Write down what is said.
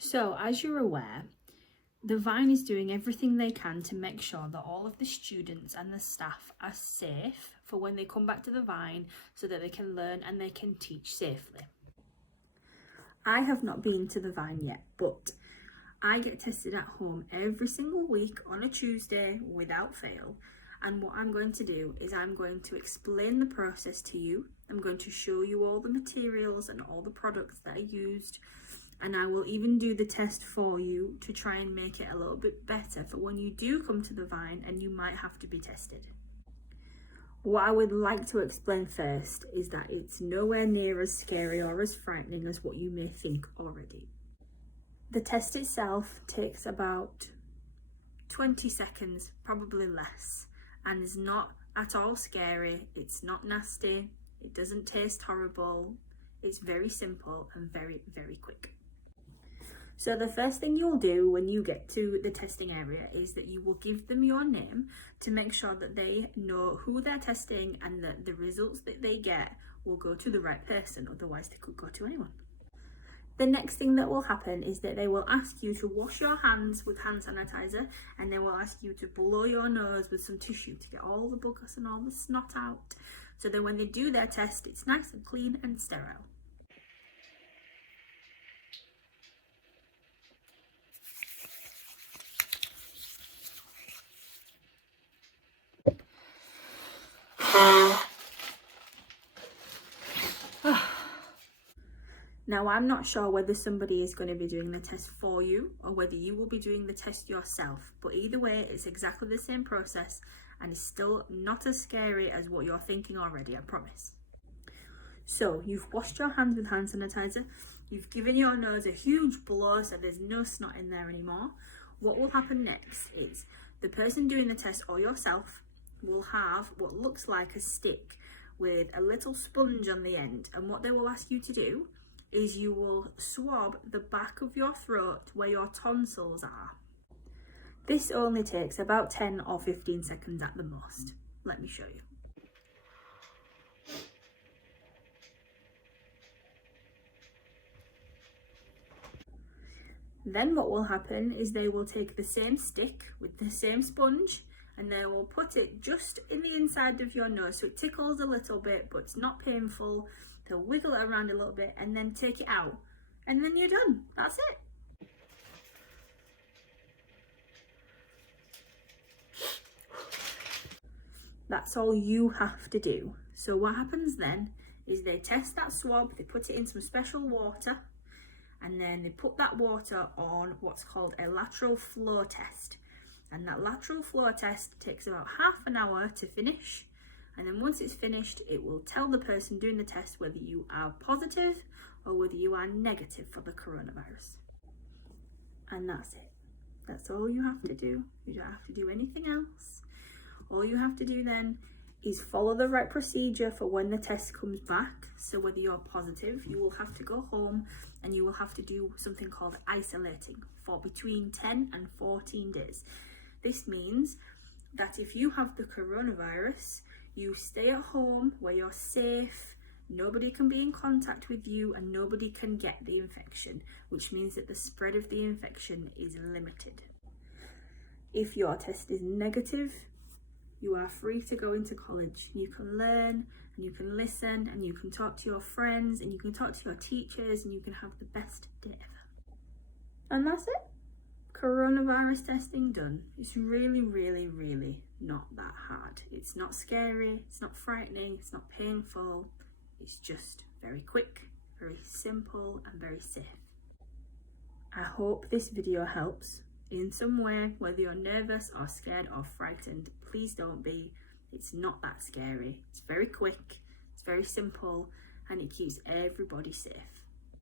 So, as you're aware, the Vine is doing everything they can to make sure that all of the students and the staff are safe for when they come back to the Vine so that they can learn and they can teach safely. I have not been to the Vine yet, but I get tested at home every single week on a Tuesday without fail. And what I'm going to do is I'm going to explain the process to you. I'm going to show you all the materials and all the products that are used. And I will even do the test for you to try and make it a little bit better for when you do come to the Vine and you might have to be tested. What I would like to explain first is that it's nowhere near as scary or as frightening as what you may think already. The test itself takes about 20 seconds, probably less, and is not at all scary. It's not nasty. It doesn't taste horrible. It's very simple and very, very quick. So the first thing you'll do when you get to the testing area is that you will give them your name to make sure that they know who they're testing and that the results that they get will go to the right person, otherwise they could go to anyone. The next thing that will happen is that they will ask you to wash your hands with hand sanitizer, and they will ask you to blow your nose with some tissue to get all the bugs and all the snot out, so that when they do their test it's nice and clean and sterile. Now, I'm not sure whether somebody is going to be doing the test for you or whether you will be doing the test yourself, but either way, it's exactly the same process and it's still not as scary as what you're thinking already, I promise. So, you've washed your hands with hand sanitizer, you've given your nose a huge blow so there's no snot in there anymore. What will happen next is the person doing the test or yourself will have what looks like a stick with a little sponge on the end, and what they will ask you to do is you will swab the back of your throat where your tonsils are. This only takes about 10 or 15 seconds at the most. Let me show you. Then what will happen is they will take the same stick with the same sponge and they will put it just in the inside of your nose, so it tickles a little bit but it's not painful. They'll wiggle it around a little bit and then take it out, and then you're done. That's it. That's all you have to do. So what happens then is they test that swab, they put it in some special water, and then they put that water on what's called a lateral flow test. And that lateral flow test takes about half an hour to finish. And then once it's finished, it will tell the person doing the test whether you are positive or whether you are negative for the coronavirus. And that's it. That's all you have to do. You don't have to do anything else. All you have to do then is follow the right procedure for when the test comes back. So whether you're positive, you will have to go home and you will have to do something called isolating for between 10 and 14 days. This means that if you have the coronavirus, you stay at home where you're safe, nobody can be in contact with you and nobody can get the infection, which means that the spread of the infection is limited. If your test is negative, you are free to go into college. You can learn and you can listen and you can talk to your friends and you can talk to your teachers and you can have the best day ever. And that's it. Coronavirus testing done. It's really, really, really not that hard. It's not scary, it's not frightening, it's not painful. It's just very quick, very simple and very safe. I hope this video helps in some way, whether you're nervous or scared or frightened. Please don't be. It's not that scary. It's very quick, it's very simple, and it keeps everybody safe.